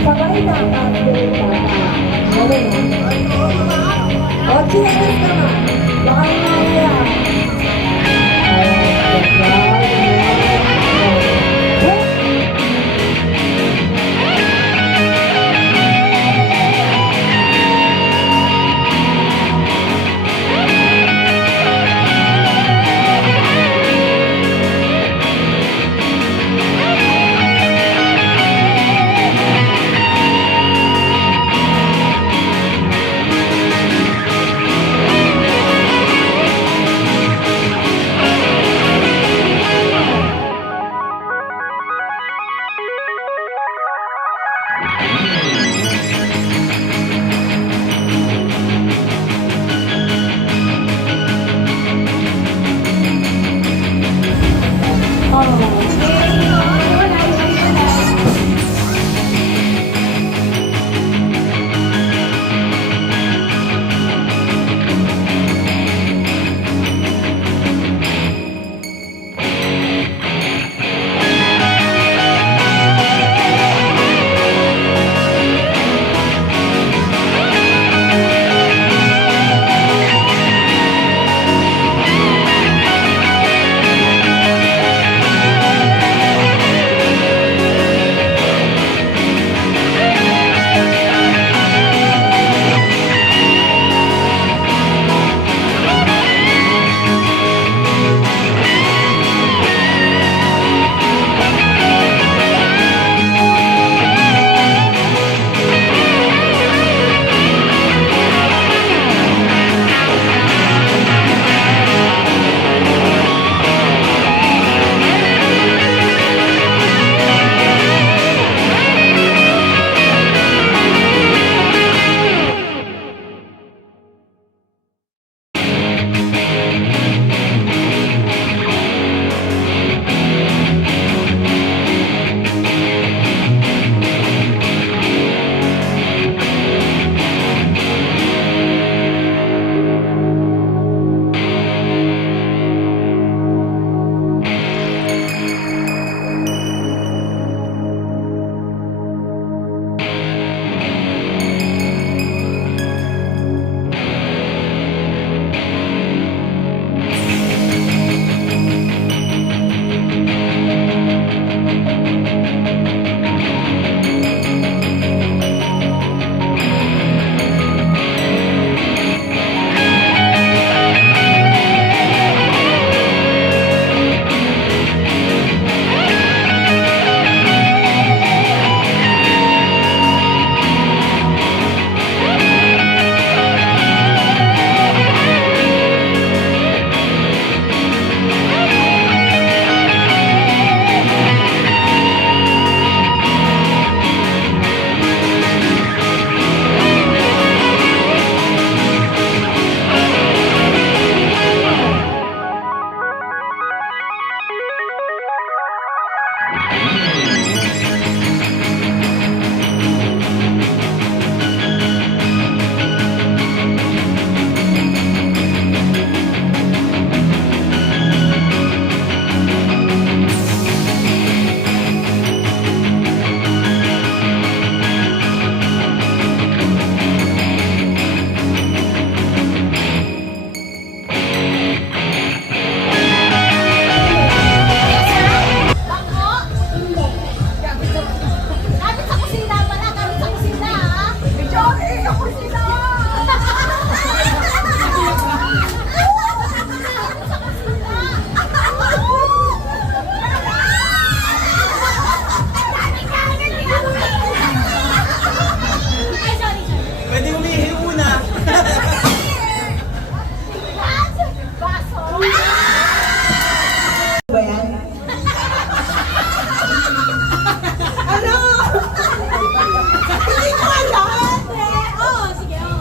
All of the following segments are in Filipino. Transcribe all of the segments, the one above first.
Sabay na ang okay na. O, chinelas ka ma. Baka yung mga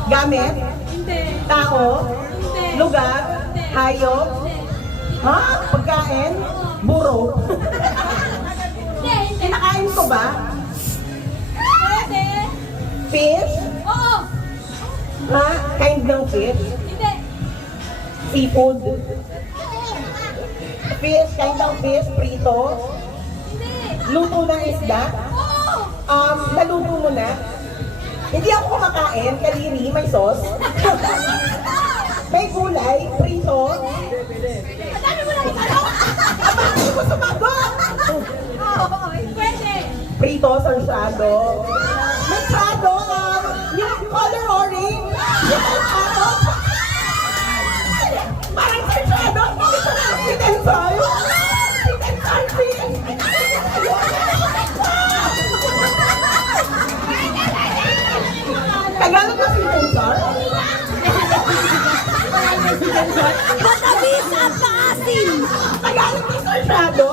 Gamit? Hindi. Tao? Hindi. Lugar? Hindi. Hayop? Ha? Pagkain? Buro? Hindi, hindi. Kinakain ko ba? Pwede. Fish? Oo. Ha? Kind ng fish? Hindi. Seafood? Fish? Kind ng fish? Prito? Hindi. Luto ng isda? Naluto mo na? Hindi ako kumakain, kaliri, may sauce. May gulay, prito. Madami mo lang itanong. Aba, hindi ko sumagot! Pwede. Prito, sarsado. May sado, yung color orange. Yung sarsado. Parang sarsado. Ito na, sitensol. Sitensol, please. Tagalog na sitensol? Matamis at maasim. Tagalog na sarsado?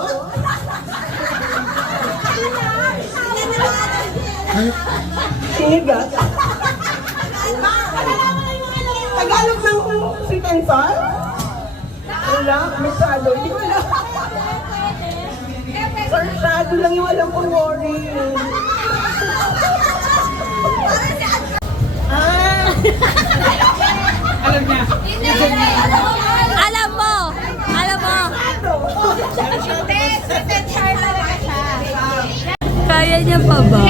Sinigang? Tagalog ng sitensol? Wala, mesado. Hindi ko alam. Sarsado lang yung alam kong worry. Alam mo. Alam mo. Kaya niya pa ba?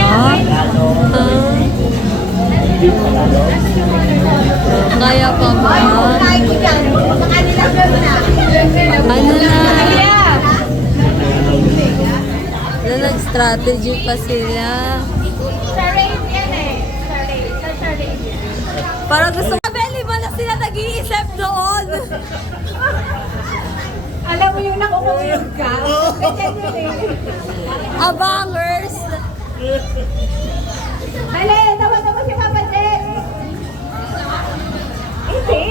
Kaya pa ba? Ano na? Nag-strategy pa sila. Parang gusto ko. Abeli mo na sila nag-iisip doon. Alam mo yung nakukuyog ka? Abangers. Hali, tawa mo si Papa Jen. Hindi.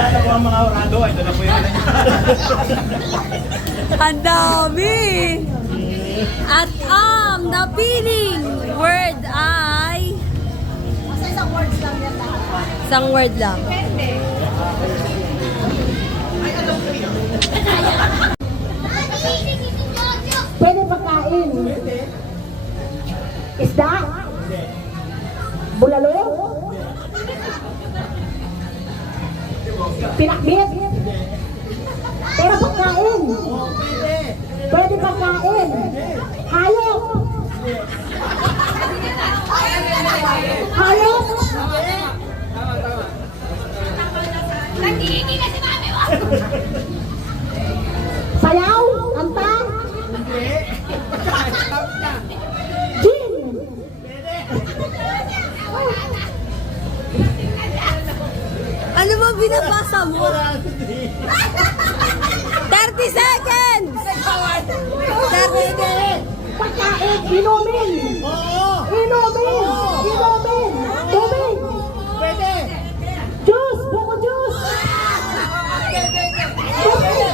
Ito po ang mga orado. Ito na po yun. Ang dami. At ang napiling word ay... Isang word lang. Pwede pagkain. Isda? Bulalo? Pinakbit? Pero pagkain. Pwede pagkain. Hayop? Hayop? Naghihingi na si mami mo! Sayaw? Kanta? Gin? Ano ba binabasa mo? 30 seconds! 30 seconds! Pagkain? Inumin? Inumin? Inumin? Tubig? Pwede! Juice! Buko juice! Tubig!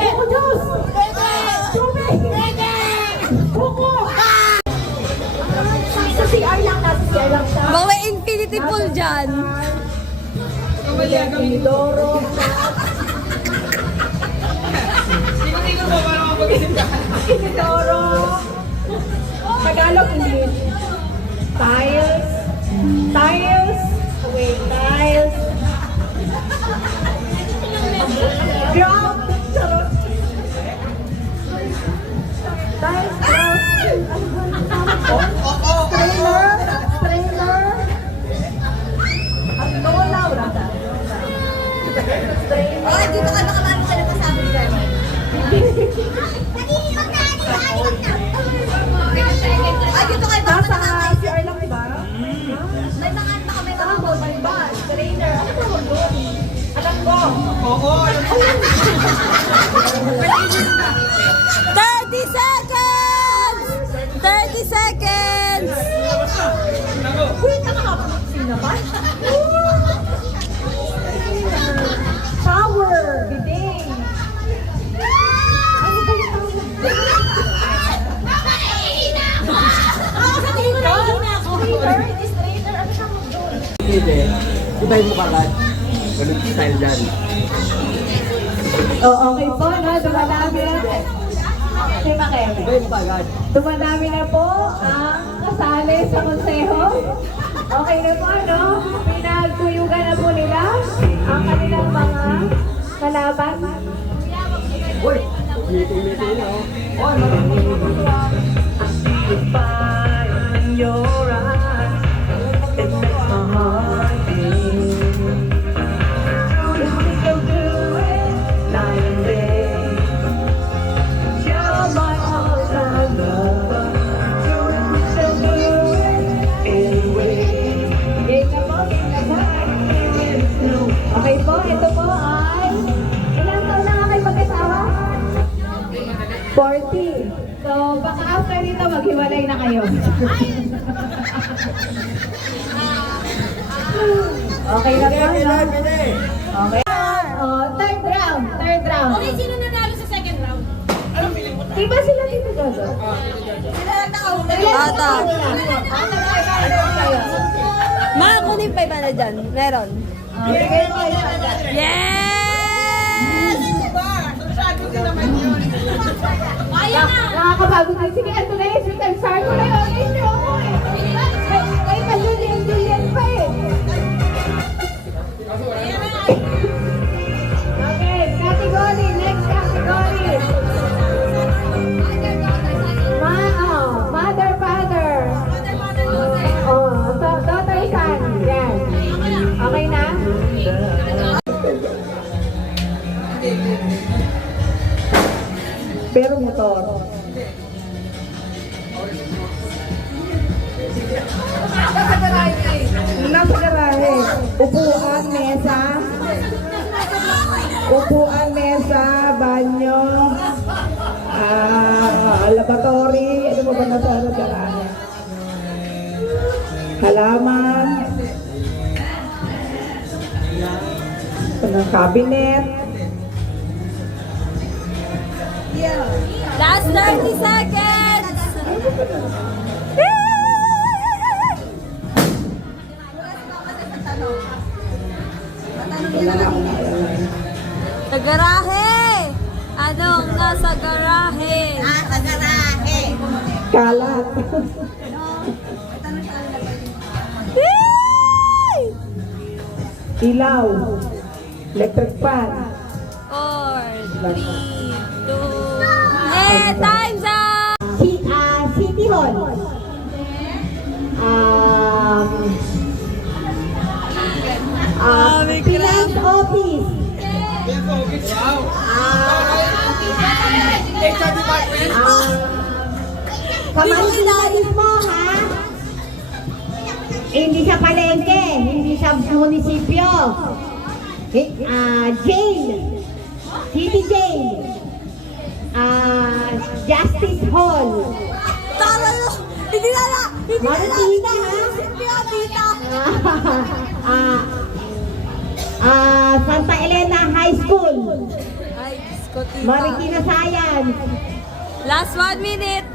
Buko juice! Tubig! Buko! Sa CR lang, nasa CR lang siya. Baka may infinity pool dyan. Inidoro. Inidoro. Tagalog, English. Tiles. Tiles. Wait, tiles. Ground. Charot. Tiles, ground. Trailer. Trailer. Ano, Laura? Oh, dito ka nakamano ka na pasabi dyan. Ay, dito kayo ba? Nasa CR lang, diba? May mga ball, may ball. Trainer. Ano ba mo doon? Alam ko. Oo! 30 seconds! 30 seconds! Uy, nakakapagsin na ba? Shower. Bidet. Ano ba yung Hindi. Ibay mo kagad. Ganun style dyan. Oh, okay po, no? Dumadami na. Si Makeme. Ibay mo kagad. Dumadami na po ang kasali sa konseho. Okay na po, no? Pinagtuyugan na po nila ang kanilang mga 40. So, baka after nito maghiwalay na kayo. Okay na ba? No? Okay. Third round. Third round. Okay, sino nanalo sa second round? Di ba sila dito Jojo? Ata. Ma, kunin pa iba na dyan. Meron. Bigay mo kayo agad. Yes! Kaya na! Nakakabago na. Sige, ito na yun. Sige, start ko na yun. Ito ako eh. Ay, Julian pa eh. Okay, category. Next category. Mother, father. So, daughter, son. Yan. Okay na? Pero motor. Nasa garahe. Upuan, mesa. Upuan, mesa, banyo. Laboratory. Ano ba nasa garahe? Halaman. Cabinet. Last 30 seconds! Sa garahe! Anong nasa garahe? Nasa garahe! Kalat. Ilaw. Electric fan. 4, 3, 2, time's up! City Hall. Finance Office. Kamalitin mo, ha? Hindi sa palengke, hindi sa munisipyo. Jail. City Jail. Justice Hall. Tara na! Hindi na na! Hindi na na! Marikina, ha? Tita! Santa Elena High School. Ay, Diyos ko, tita. Marikina Science. Last 1 minute!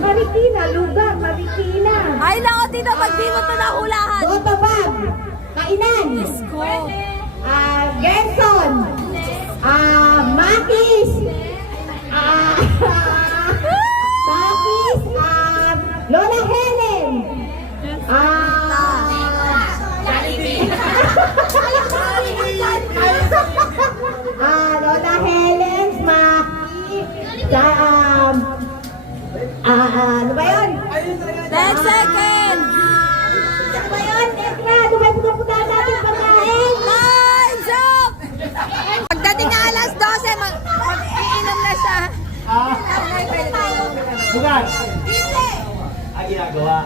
Marikina, lugar, Marikina. Ay, nako, tita, pag di mo ito nahulahan! Gotobag. Kainan. Diyos ko! Gerson. Makis. Takis. Lola Helen. Lola Helen, Maki. Ano ba yun? 10 seconds! Ano ba yun? Tekla, ano ba yung pupuntahan natin pagkain? Time's up! Pagdating na alas 12, mag-iinom na siya. Bukan! Hindi! Ang ginagawa.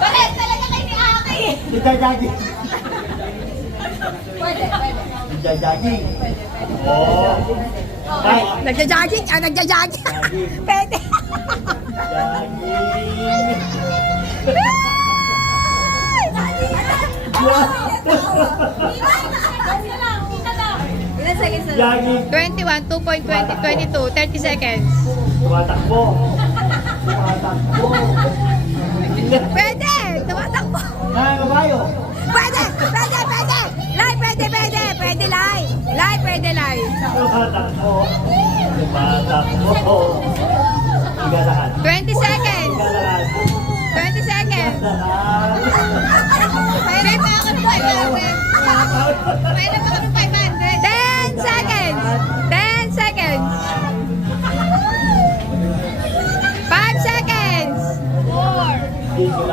Bakit talaga kay ni Aki? Nagja-jogging. Pwede. Nagja-jogging. Oo. Ay, Nagja-jogging? Nagja-jogging. Pwede. jogging. Ilan seconds na lang? Jogging. 21, 2.20, 22, 30 seconds. Tumatakbo. Tumatakbo. Pwede! Tumatakbo! Nangangabayo. Pwede! Pwede! Pwede! Live! Pwede! Pwede! Pwede live! Live! Pwede live! Tumatakbo. Tumatakbo. Higa lahat. 20 seconds. Higa lahat. 20 seconds. Lahat. May pa ako ng 500. May na pa ako ng 500. 10 seconds! 10 seconds! 5 seconds! 4,